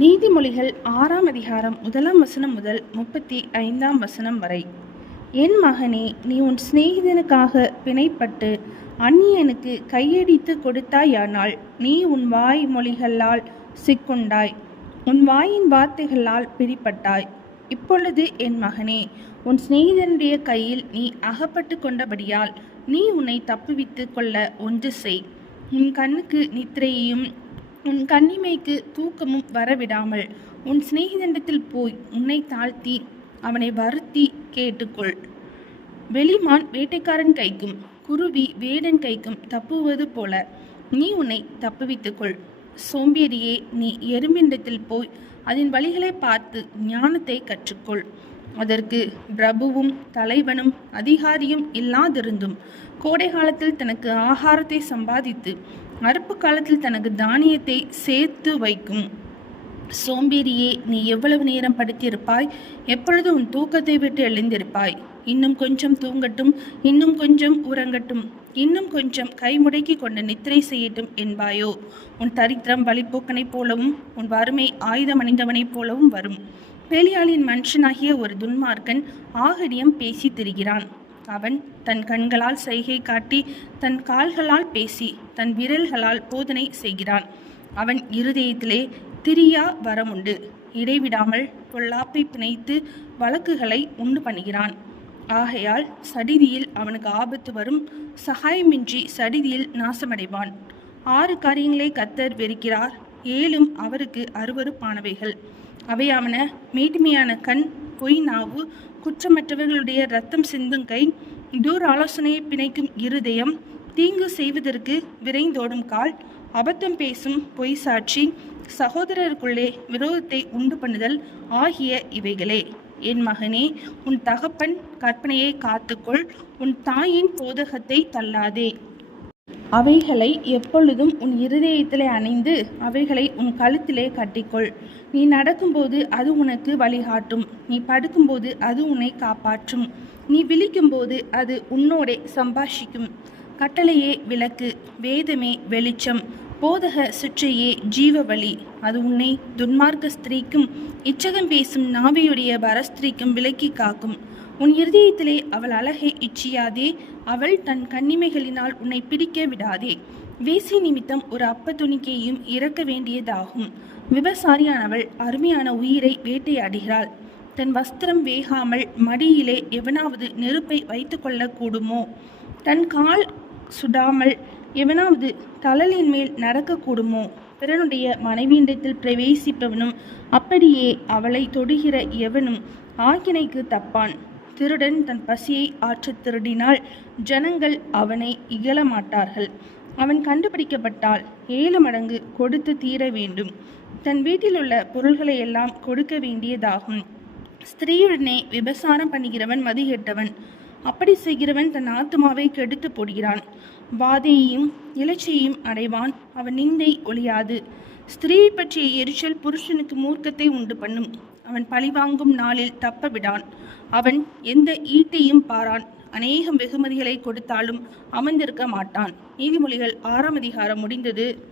நீதிமொழிகள் ஆறாம் அதிகாரம் முதலாம் வசனம் முதல் முப்பத்தி ஐந்தாம் வசனம் வரை. என் மகனே நீ உன் சிநேகிதனுக்காக பிணைப்பட்டு அந்நியனுக்கு கையடித்து கொடுத்தாயானால் நீ உன் வாய் மொழிகளால் சிக்குண்டாய் உன் வாயின் வார்த்தைகளால் பிடிப்பட்டாய் இப்பொழுது என் மகனே உன் சிநேகிதனுடைய கையில் நீ அகப்பட்டு கொண்டபடியால் நீ உன்னை தப்புவித்து கொள்ள ஒன்று செய். உன் கண்ணுக்கு நித்திரையையும் உன் கண்ணிமைக்கு தூக்கமும் வரவிடாமல் உன் சிநேகிதண்டத்தில் போய் உன்னை தாழ்த்தி அவனை வருத்தி கேட்டுக்கொள். வெளிமான் வேட்டைக்காரன் கைக்கும் குருவி வேடன் கைக்கும் தப்புவது போல நீ உன்னை தப்புவித்துக்கொள். சோம்பேறியே நீ எறும்பிண்டத்தில் போய் அதன் வழிகளை பார்த்து ஞானத்தை கற்றுக்கொள். அதற்கு பிரபுவும் தலைவனும் அதிகாரியும் இல்லாதிருந்தும் கோடை காலத்தில் தனக்கு ஆகாரத்தை சம்பாதித்து அறுப்பு காலத்தில் தனக்கு தானியத்தை சேர்த்து வைக்கும். சோம்பேறியே நீ எவ்வளவு நேரம் படுத்திருப்பாய்? எப்பொழுது உன் தூக்கத்தை விட்டு எழுந்திருப்பாய்? இன்னும் கொஞ்சம் தூங்கட்டும் இன்னும் கொஞ்சம் உறங்கட்டும் இன்னும் கொஞ்சம் கை முடக்கி கொண்டு நித்திரை செய்யட்டும் என்பாயோ? உன் தரித்திரம் வழிப்போக்கனைப் போலவும் உன் வறுமை ஆயுதம் அணிந்தவனைப் போலவும் வரும். பேலியாளின் மனுஷனாகிய ஒரு துன்மார்க்கன் ஆகடியம் பேசி திரிகிறான். அவன் தன் கண்களால் செய்கை காட்டி தன் கால்களால் பேசி தன் விரல்களால் போதனை செய்கிறான். அவன் இருதயத்திலே திரியா வரமுண்டு. இடைவிடாமல் பொல்லாப்பை பிணைத்து வழக்குகளை உண்டு பண்ணுகிறான். ஆகையால் சடிதியில் அவனுக்கு ஆபத்து வரும். சகாயமின்றி சடிதியில் நாசமடைவான். ஆறு காரியங்களை கத்தர் வெறுக்கிறார். ஏழும் அவருக்கு அருவருப்பானவைகள். அவையாவன மேட்டுமையான கண் பொய் நாவு குற்றமற்றவர்களுடைய ரத்தம் சிந்தும் கை தூர் ஆலோசனையை பிணைக்கும் இருதயம் தீங்கு செய்வதற்கு விரைந்தோடும் கால் அபத்தம் பேசும் பொய் சாட்சி சகோதரருக்குள்ளே விரோதத்தை உண்டு பண்ணுதல் ஆகிய இவைகளே. என் மகனே உன் தகப்பன் கற்பனையை காத்துக்கொள் உன் தாயின் போதகத்தை தள்ளாதே. அவைகளை எப்பொழுதும் உன் இருதயத்திலே அணிந்து அவைகளை உன் கழுத்திலே கட்டிக்கொள். நீ நடக்கும்போது அது உனக்கு வழிகாட்டும். நீ படுக்கும்போது அது உன்னை காப்பாற்றும். நீ விழிக்கும்போது அது உன்னோடே சம்பாஷிக்கும். கட்டளையே விளக்கு வேதமே வெளிச்சம். போதக சுற்றையே ஜீவ வழி அது உன்னை துன்மார்க்க ஸ்திரீக்கும் இச்சகம் பேசும் நாவியுடைய பரஸ்திரீக்கும் விலக்கி காக்கும். உன் இருதயத்திலே அவள் அழகை இச்சியாதே அவள் தன் கன்னிமைகளினால் உன்னை பிடிக்க விடாதே. வேசி நிமித்தம் ஒரு அப்ப துணிக்கையும் இறக்க வேண்டியதாகும். விபசாரியானவள் அருமையான உயிரை வேட்டையாடுகிறாள். தன் வஸ்திரம் வேகாமல் மடியிலே எவனாவது நெருப்பை வைத்து கொள்ளக்கூடுமோ? தன் கால் சுடாமல் எவனாவது தளலின் மேல் நடக்கக்கூடுமோ? பிறனுடைய மனைவியிடத்தில் பிரவேசிப்பவனும் அப்படியே அவளை தொடுகிற எவனும் ஆக்கினைக்கு தப்பான். திருடன் தன் பசியை ஆற்றத் திருடினால் ஜனங்கள் அவனை இகழ மாட்டார்கள் அவன் கண்டுபிடிக்கப்பட்டால் ஏழு மடங்கு கொடுத்து தீர வேண்டும். தன் வீட்டிலுள்ள பொருள்களை எல்லாம் கொடுக்க வேண்டியதாகும். ஸ்திரீயுடனே விபசாரம் பண்ணுகிறவன் மதிகெட்டவன். அப்படி செய்கிறவன் தன் ஆத்துமாவை கெடுத்து போடுகிறான். வாதையையும் இலச்சையையும் அடைவான். அவன் நிந்தை ஒழியாது. ஸ்திரீயை பற்றிய எரிச்சல் புருஷனுக்கு மூர்க்கத்தை உண்டு பண்ணும். அவன் பழிவாங்கும் நாளில் தப்ப விடான். அவன் எந்த ஈட்டையும் பாரான். அநேகம் வெகுமதிகளை கொடுத்தாலும் அமர்ந்திருக்க மாட்டான். நீதிமொழிகள் ஆறாம் அதிகாரம் முடிந்தது.